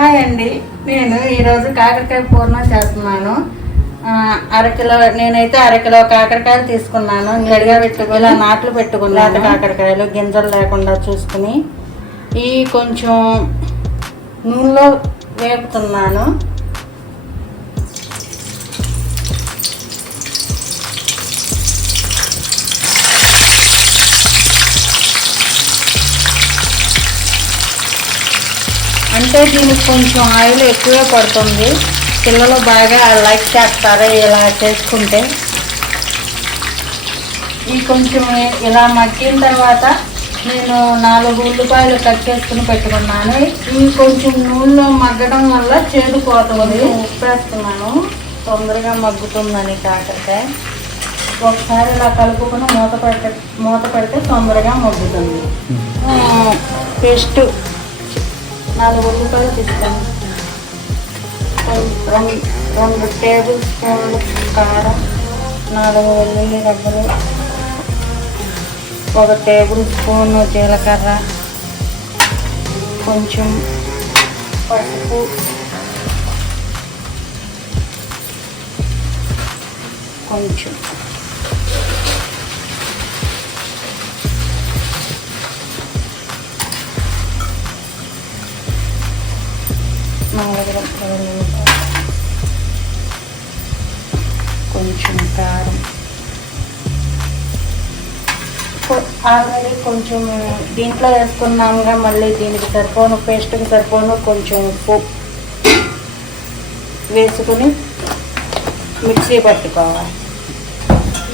Hi అండి. నేను ఈరోజు కాకరకాయ పూర్ణం చేస్తున్నాను. అరకిలో నేనైతే అరకిలో కాకరకాయలు తీసుకున్నాను. గడిగా పెట్టుకుని ఇలా నాట్లు పెట్టుకున్నాను. కాకరకాయలు గింజలు లేకుండా చూసుకుని. ఈ కొంచెం నూనెలో వేపుతున్నాను. అంటే దీనికి కొంచెం ఆయిల్ ఎక్కువే పడుతుంది. పిల్లలు బాగా లైక్ చేస్తారు ఇలా చేసుకుంటే? ఈ కొంచెం ఇలా మగ్గిన తర్వాత నేను నాలుగు ఉల్లిపాయలు కట్ చేసుకుని పెట్టుకున్నాను. ఇవి కొంచెం నూనెలో మగ్గడం వల్ల చేదుకోతుంది ఉప్పేస్తున్నాను తొందరగా మగ్గుతుందని కాకరకాయ ఒకసారి ఇలా కలుపుకొని మూత పెడితే మూత పెడితే తొందరగా మగ్గుతుంది. పేస్ట్ నాలుగు ఉల్లిపాయలు తీసుకోండి రెండు రెండు టేబుల్ స్పూన్లు కారం నాలుగు వెల్లుల్లి రబ్బలు ఒక టేబుల్ స్పూన్ జీలకర్ర కొంచెం పసుపు కొంచెం నాలుగు కొంచెం కారం ఆల్రెడీ కొంచెం దీంట్లో వేసుకున్నాముగా మళ్ళీ దీనికి సరిపోను పేస్ట్కి సరిపోను కొంచెం ఉప్పు వేసుకుని మిక్సీ పట్టుకోవాలి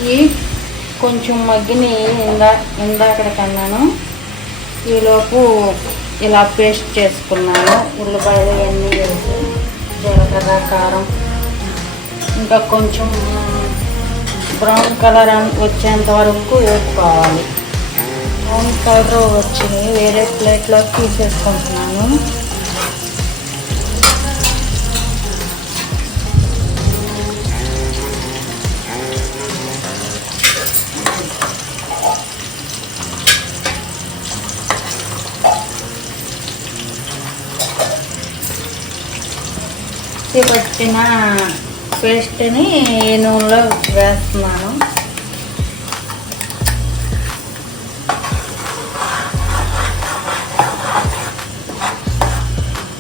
ఈ కొంచెం మగ్గిని ఇందా ఇందాకడ కన్నాను ఈలోపు ఇలా పేస్ట్ చేసుకున్నాను. ఉల్లిపాయలు ఇవన్నీ వేసి జీలకర్ర కారం. ఇంకా కొంచెం బ్రౌన్ కలర్ వచ్చేంత వరకు వేసుకోవాలి. బ్రౌన్ కలర్ వచ్చింది వేరే ప్లేట్లో తీసేసుకుంటున్నాను. మిక్సీ పట్టిన పేస్ట్ని ఈ నూనెలో వేస్తున్నాను.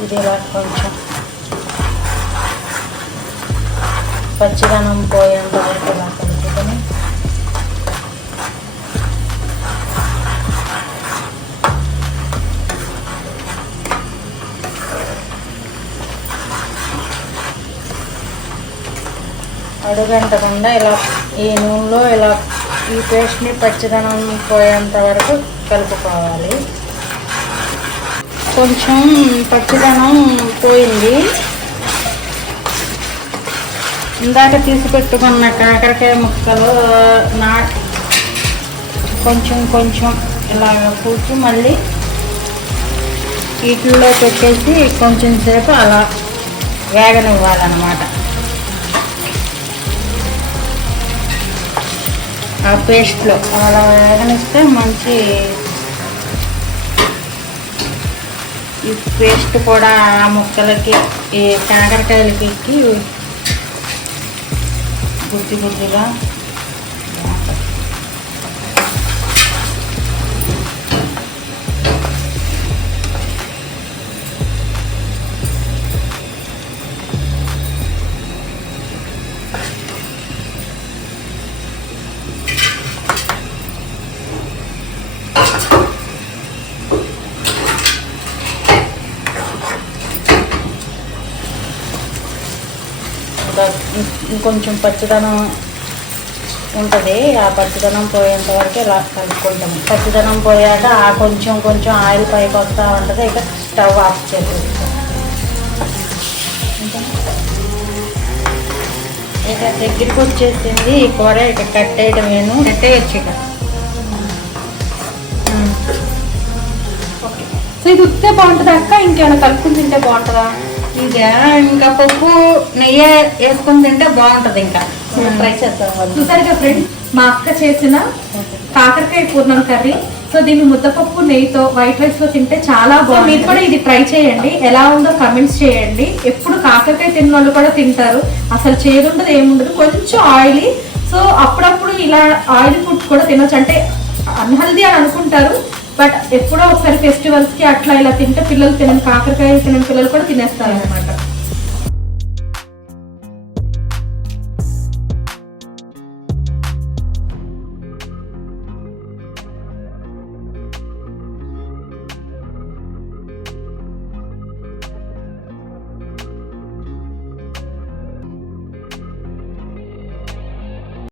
ఇది ఇలా కొంచెం పచ్చిదనం పోయేంత వరకు అడుగంటకుండా ఇలా ఈ నూనెలో ఇలా ఈ పేస్ట్ని పచ్చిదనం పోయేంత వరకు కలుపుకోవాలి. కొంచెం పచ్చిదనం పోయింది. ఇందాక తీసి పెట్టుకున్న కాకరకాయ ముక్కలు నా కొంచెం కొంచెం ఇలాగ కూర్చి మళ్ళీ వీటిల్లో పెట్టేసి కొంచెం సేపు అలా వేగనివ్వాలన్నమాట. ఆ పేస్ట్లో. అలా వేగనిస్తే మంచి ఈ పేస్ట్ కూడా ఆ ముక్కలకి ఈ కాకరకాయలకి ఎక్కి బుద్ధి ఇంకొంచెం పచ్చదనం ఉంటుంది. ఆ పచ్చదనం పోయేంత వరకు ఇలా కలుపుకుంటాము. పచ్చదనం పోయాక ఆ కొంచెం కొంచెం ఆయిల్ పైకి వస్తూ ఉంటుంది. ఇక స్టవ్ ఆఫ్ చేసేస్తాం. ఇక? దగ్గరికి వచ్చేసింది ఈ కూర. ఇక కట్టేయడం నేను కట్టేయచ్చు ఇక. ఉమ్. సో ఇది ఉత్తే బాగుంటుందా అక్క? ఇంకేమైనా కలుపుకుని తింటే బాగుంటుందా? ఇక ఇంకా పప్పు నెయ్యి వేసుకుని తింటే బాగుంటుంది ఇంకా. Hmm. ట్రై చేద్దాం. చూసారుగా ఫ్రెండ్ మా అక్క చేసిన కాకరకాయ పూర్ణం కర్రీ. సో దీన్ని ముద్దపప్పు నెయ్యితో వైట్ రైస్లో తింటే చాలా బాగుంది మీరు కూడా ఇది ట్రై చేయండి. ఎలా ఉందో కమెంట్స్ చేయండి. ఎప్పుడు కాకరకాయ తిన్న వాళ్ళు కూడా తింటారు. అసలు చేదుండదు ఏముండదు. కొంచెం ఆయిలీ సో అప్పుడప్పుడు ఇలా ఆయిల్ ఫుడ్ కూడా తినొచ్చు. అంటే అన్హెల్దీ అని అనుకుంటారు. బట్ ఎప్పుడో ఒకసారి ఫెస్టివల్స్కి అట్లా ఇలా తింటే పిల్లలు తినని కాకరకాయ తినని పిల్లలు కూడా తినేస్తారు అనమాట